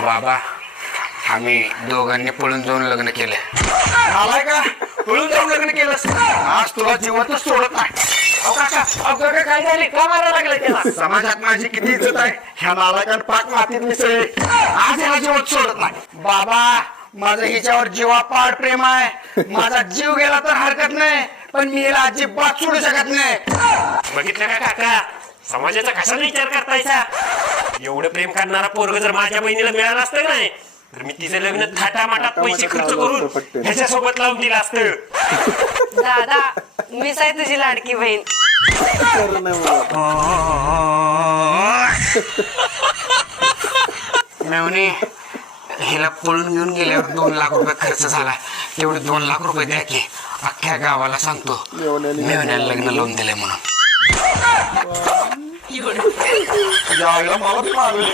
बाबा आम्ही दोघांनी पळून जाऊन लग्न केलं. आलाय का पळून जाऊन लग्न केलंस आज तुला जीवतच सोडत नाही. अहो काका, अहो काका, काय झाले? का मारायला लागला त्याला? समाजात माझी किती इज्जत आहे ह्या नालायकांना पाक मातीत मिसळले आज ह्याला जीवत सोडत नाही. बाबा माझं हिच्यावर जीवापाड प्रेम आहे. माझा जीव गेला तर हरकत नाही पण मी याला अजिबात सोडू शकत नाही. बघितलं का काका, समाजाचा कशाला विचार करतायचा? एवढं प्रेम करणारा पोरग जर माझ्या बहिणीला मिळालं असतं नाही तर मी तिचं लग्न थाटामाटात पैसे खर्च करून ह्याच्यासोबत लावून दिलं असतं. दादा मीच आहे तुझी लाडकी बहीण. मेवणे हिला पळून घेऊन गेल्यावर 2 लाख रुपये खर्च झाला. तेवढे 2 लाख रुपये द्या की अख्ख्या गावाला सांगतो मेवण्याला लग्न लावून दिले म्हणून. यायला मला बी मारलं.